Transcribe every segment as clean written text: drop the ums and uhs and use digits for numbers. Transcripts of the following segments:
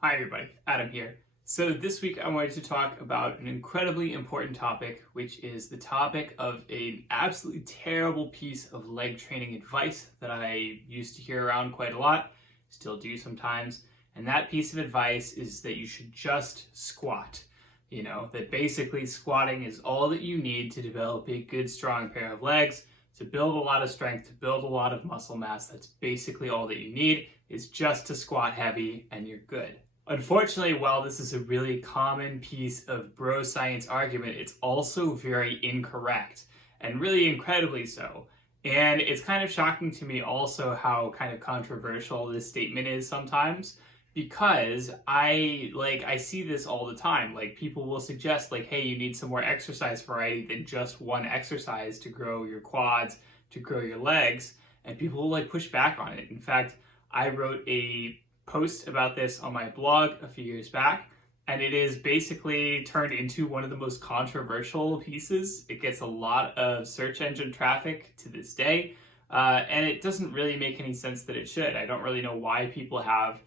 Hi everybody, Adam here. So this week I wanted to talk about an incredibly important topic, which is the topic of an absolutely terrible piece of leg training advice that I used to hear around quite a lot, still do sometimes. And that piece of advice is that you should just squat. That basically squatting is all that you need to develop a good, strong pair of legs, to build a lot of strength, to build a lot of muscle mass. That's basically all that you need, is just to squat heavy and you're good. Unfortunately, while this is a really common piece of bro science argument, it's also very incorrect, and really incredibly so. And it's kind of shocking to me also how kind of controversial this statement is sometimes, because I see this all the time. Like, people will suggest hey, you need some more exercise variety than just one exercise to grow your quads, to grow your legs, and people will push back on it. In fact, I wrote a post about this on my blog a few years back, and it is basically turned into one of the most controversial pieces. It gets a lot of search engine traffic to this day, and it doesn't really make any sense that it should. I don't really know why people have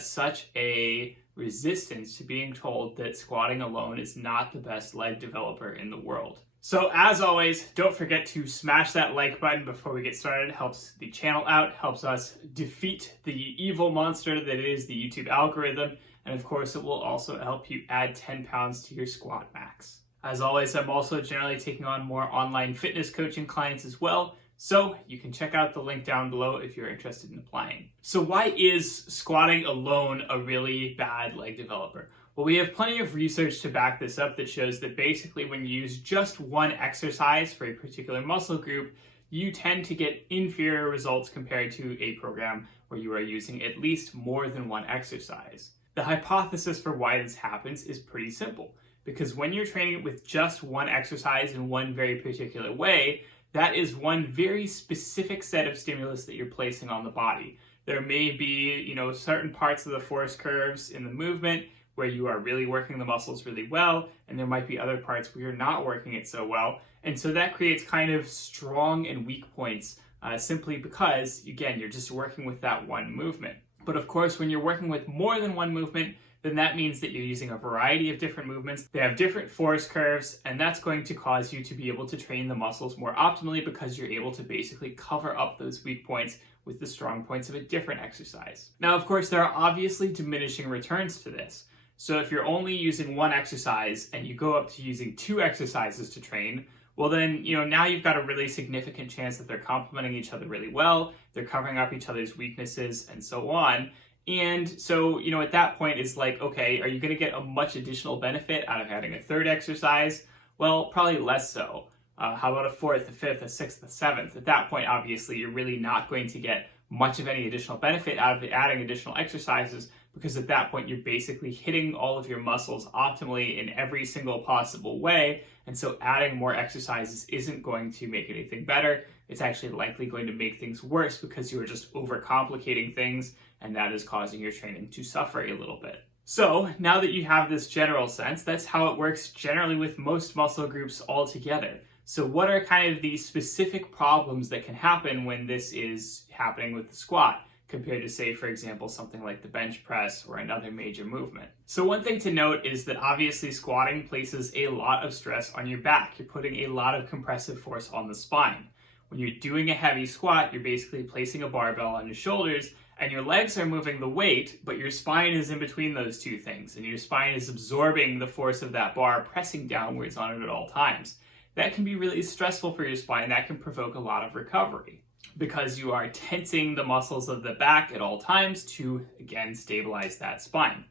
such a resistance to being told that squatting alone is not the best leg developer in the world. So as always, don't forget to smash that like button before we get started. It helps the channel out, helps us defeat the evil monster that is the YouTube algorithm, and of course it will also help you add 10 pounds to your squat max. As always, I'm also generally taking on more online fitness coaching clients as well, so you can check out the link down below if you're interested in applying. So why is squatting alone a really bad leg developer? Well, we have plenty of research to back this up that shows that basically when you use just one exercise for a particular muscle group, you tend to get inferior results compared to a program where you are using at least more than one exercise. The hypothesis for why this happens is pretty simple, because when you're training it with just one exercise in one very particular way, that is one very specific set of stimulus that you're placing on the body. There may be, certain parts of the force curves in the movement where you are really working the muscles really well, and there might be other parts where you're not working it so well. And so that creates kind of strong and weak points, simply because, again, you're just working with that one movement. But of course, when you're working with more than one movement, then that means that you're using a variety of different movements. They have different force curves, and that's going to cause you to be able to train the muscles more optimally, because you're able to basically cover up those weak points with the strong points of a different exercise. Now, of course, there are obviously diminishing returns to this. So if you're only using one exercise and you go up to using two exercises to train, well then, now you've got a really significant chance that they're complementing each other really well, they're covering up each other's weaknesses, and so on. And so, at that point it's okay, are you going to get a much additional benefit out of adding a third exercise? Well, probably less so. How about a fourth, a fifth, a sixth, a seventh? At that point, obviously, you're really not going to get much of any additional benefit out of adding additional exercises, because at that point you're basically hitting all of your muscles optimally in every single possible way, and so adding more exercises isn't going to make anything better. It's actually likely going to make things worse, because you are just overcomplicating things, and that is causing your training to suffer a little bit. So now that you have this general sense, that's how it works generally with most muscle groups altogether. So what are kind of the specific problems that can happen when this is happening with the squat, compared to, say, for example, something like the bench press or another major movement? So one thing to note is that obviously squatting places a lot of stress on your back. You're putting a lot of compressive force on the spine. When you're doing a heavy squat, you're basically placing a barbell on your shoulders, and your legs are moving the weight, but your spine is in between those two things, and your spine is absorbing the force of that bar, pressing downwards on it at all times. That can be really stressful for your spine. That can provoke a lot of recovery, because you are tensing the muscles of the back at all times to, again, stabilize that spine.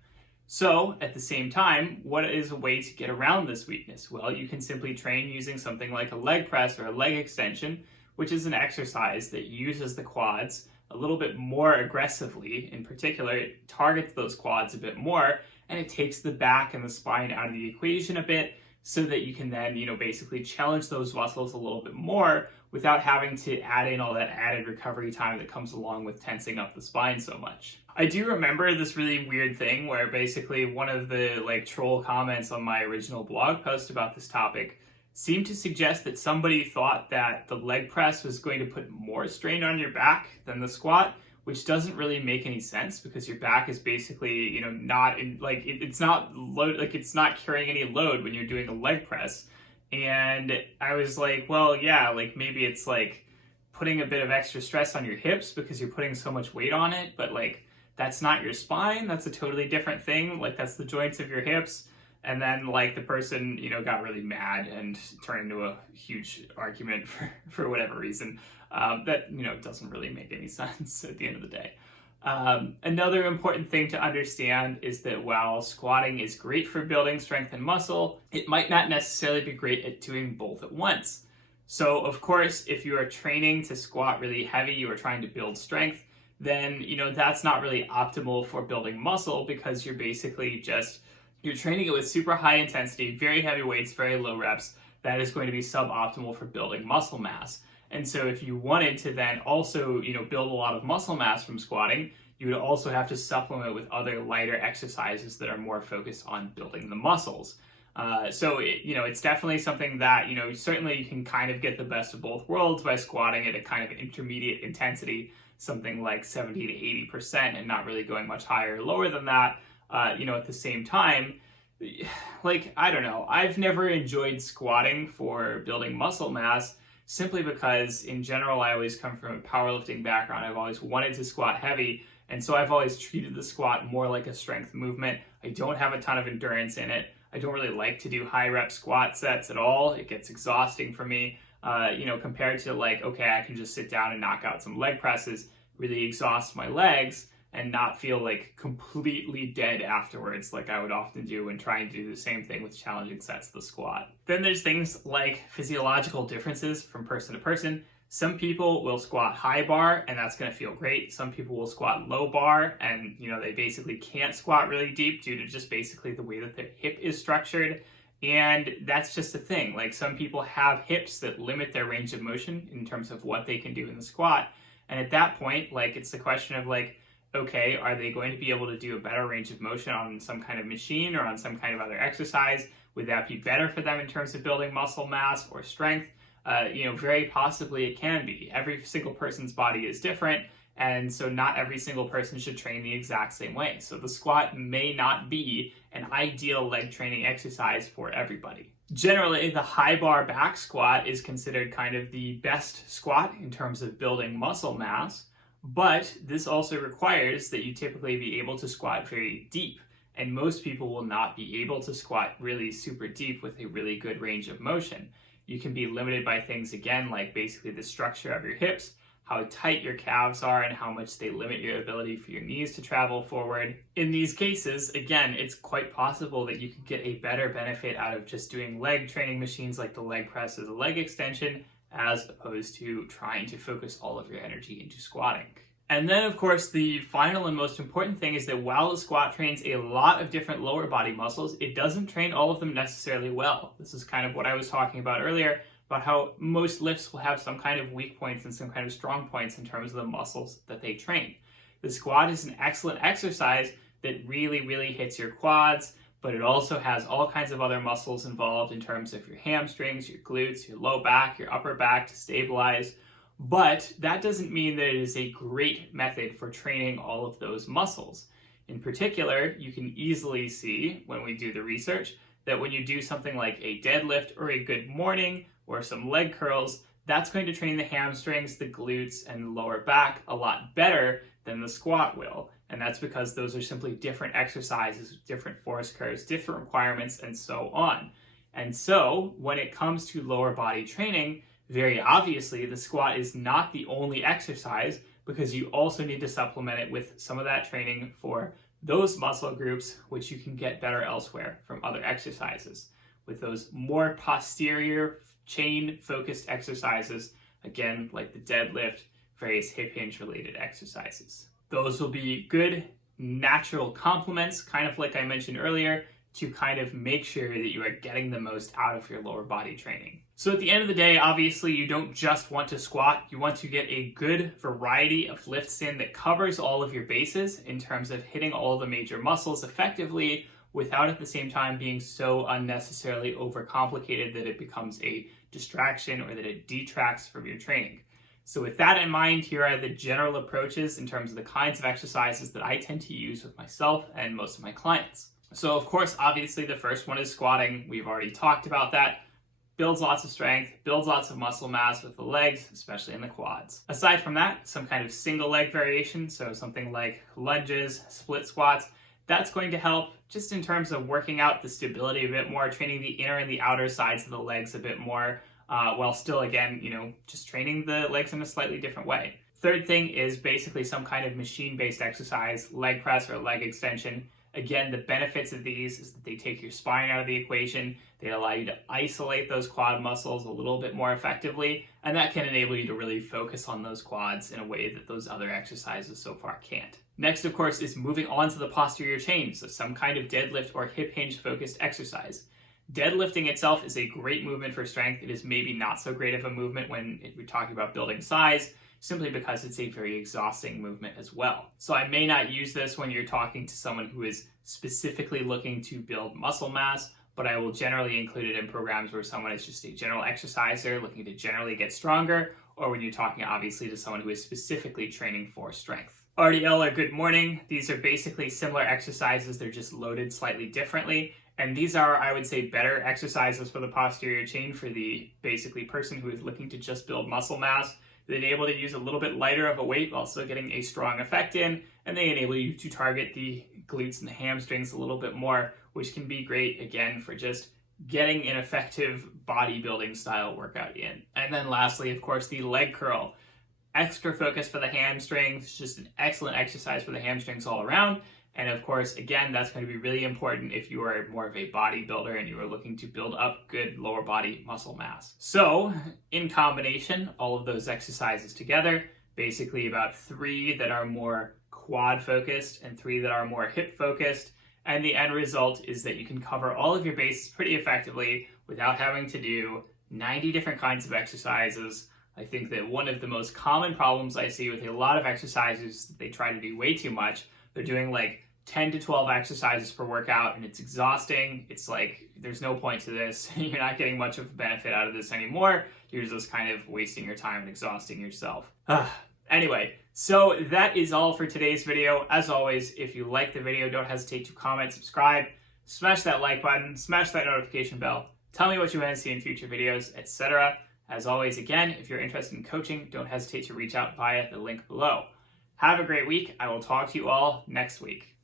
So, at the same time, what is a way to get around this weakness? Well, you can simply train using something like a leg press or a leg extension, which is an exercise that uses the quads a little bit more aggressively. In particular, it targets those quads a bit more, and it takes the back and the spine out of the equation a bit, so that you can then, basically challenge those muscles a little bit more without having to add in all that added recovery time that comes along with tensing up the spine so much. I do remember this really weird thing where basically one of the troll comments on my original blog post about this topic seemed to suggest that somebody thought that the leg press was going to put more strain on your back than the squat, which doesn't really make any sense because your back is basically, you know, not in, like it's not load, like it's not carrying any load when you're doing a leg press. And I was like, well, yeah, like maybe it's like putting a bit of extra stress on your hips because you're putting so much weight on it, but like that's not your spine. That's a totally different thing. Like that's the joints of your hips. And then like the person, you know, got really mad and turned into a huge argument for whatever reason. That, you know, doesn't really make any sense at the end of the day. Another important thing to understand is that while squatting is great for building strength and muscle, it might not necessarily be great at doing both at once. So of course, if you are training to squat really heavy, you are trying to build strength, then, you know, that's not really optimal for building muscle because you're basically just, you're training it with super high intensity, very heavy weights, very low reps. That is going to be suboptimal for building muscle mass. And so if you wanted to then also, you know, build a lot of muscle mass from squatting, you would also have to supplement with other lighter exercises that are more focused on building the muscles. So, you know, it's definitely something that, you know, certainly you can kind of get the best of both worlds by squatting at a kind of intermediate intensity, something like 70 to 80%, and not really going much higher or lower than that. You know, at the same time, like, I don't know, I've never enjoyed squatting for building muscle mass simply because in general, I always come from a powerlifting background. I've always wanted to squat heavy. And so I've always treated the squat more like a strength movement. I don't have a ton of endurance in it. I don't really like to do high rep squat sets at all. It gets exhausting for me, you know, compared to like, okay, I can just sit down and knock out some leg presses, really exhaust my legs and not feel like completely dead afterwards like I would often do when trying to do the same thing with challenging sets of the squat. Then there's things like physiological differences from person to person. Some people will squat high bar and that's going to feel great. Some people will squat low bar and, you know, they basically can't squat really deep due to just basically the way that their hip is structured. And that's just a thing. Like some people have hips that limit their range of motion in terms of what they can do in the squat. And at that point, like it's the question of like, okay, are they going to be able to do a better range of motion on some kind of machine or on some kind of other exercise? Would that be better for them in terms of building muscle mass or strength? You know, very possibly it can be. Every single person's body is different, and so not every single person should train the exact same way. So the squat may not be an ideal leg training exercise for everybody. Generally, the high bar back squat is considered kind of the best squat in terms of building muscle mass, but this also requires that you typically be able to squat very deep, and most people will not be able to squat really super deep with a really good range of motion. You can be limited by things, again, like basically the structure of your hips, how tight your calves are, and how much they limit your ability for your knees to travel forward. In these cases, again, it's quite possible that you could get a better benefit out of just doing leg training machines like the leg press or the leg extension, as opposed to trying to focus all of your energy into squatting. And then, of course, the final and most important thing is that while the squat trains a lot of different lower body muscles, it doesn't train all of them necessarily well. This is kind of what I was talking about earlier, about how most lifts will have some kind of weak points and some kind of strong points in terms of the muscles that they train. The squat is an excellent exercise that really, really hits your quads, but it also has all kinds of other muscles involved in terms of your hamstrings, your glutes, your low back, your upper back to stabilize. But that doesn't mean that it is a great method for training all of those muscles. In particular, you can easily see when we do the research that when you do something like a deadlift or a good morning or some leg curls, that's going to train the hamstrings, the glutes, and the lower back a lot better than the squat will. And that's because those are simply different exercises, different force curves, different requirements, and so on. And so when it comes to lower body training, very obviously, the squat is not the only exercise because you also need to supplement it with some of that training for those muscle groups, which you can get better elsewhere from other exercises. With those more posterior chain-focused exercises, again, like the deadlift, various hip hinge related exercises. Those will be good natural complements, kind of like I mentioned earlier, to kind of make sure that you are getting the most out of your lower body training. So at the end of the day, obviously you don't just want to squat, you want to get a good variety of lifts in that covers all of your bases in terms of hitting all the major muscles effectively without at the same time being so unnecessarily overcomplicated that it becomes a distraction or that it detracts from your training. So with that in mind, here are the general approaches in terms of the kinds of exercises that I tend to use with myself and most of my clients. So of course, obviously the first one is squatting. We've already talked about that. Builds lots of strength, builds lots of muscle mass with the legs, especially in the quads. Aside from that, some kind of single leg variation, so something like lunges, split squats, that's going to help just in terms of working out the stability a bit more, training the inner and the outer sides of the legs a bit more, while still, again, just training the legs in a slightly different way. Third thing is basically some kind of machine-based exercise, leg press or leg extension. Again, the benefits of these is that they take your spine out of the equation, they allow you to isolate those quad muscles a little bit more effectively, and that can enable you to really focus on those quads in a way that those other exercises so far can't. Next, of course, is moving on to the posterior chain, so some kind of deadlift or hip hinge focused exercise. Deadlifting itself is a great movement for strength. It is maybe not so great of a movement when we're talking about building size, simply because it's a very exhausting movement as well. So I may not use this when you're talking to someone who is specifically looking to build muscle mass, but I will generally include it in programs where someone is just a general exerciser looking to generally get stronger, or when you're talking obviously to someone who is specifically training for strength. RDL or good morning. These are basically similar exercises, they're just loaded slightly differently. And these are, I would say, better exercises for the posterior chain for the basically person who is looking to just build muscle mass. They enable to use a little bit lighter of a weight while still getting a strong effect in, and they enable you to target the glutes and the hamstrings a little bit more, which can be great, again, for just getting an effective bodybuilding style workout in. And then lastly, of course, the leg curl. Extra focus for the hamstrings, just an excellent exercise for the hamstrings all around. And of course, again, that's going to be really important if you are more of a bodybuilder and you are looking to build up good lower body muscle mass. So in combination, all of those exercises together, basically about 3 that are more quad focused and 3 that are more hip focused. And the end result is that you can cover all of your bases pretty effectively without having to do 90 different kinds of exercises. I think that one of the most common problems I see with a lot of exercises is that they try to do way too much. They're doing like 10 to 12 exercises per workout, and it's exhausting. It's like, there's no point to this. You're not getting much of a benefit out of this anymore. You're just kind of wasting your time and exhausting yourself. Anyway, so that is all for today's video. As always, if you like the video, don't hesitate to comment, subscribe, smash that like button, smash that notification bell, tell me what you want to see in future videos, etc. As always, again, if you're interested in coaching, don't hesitate to reach out via the link below. Have a great week. I will talk to you all next week.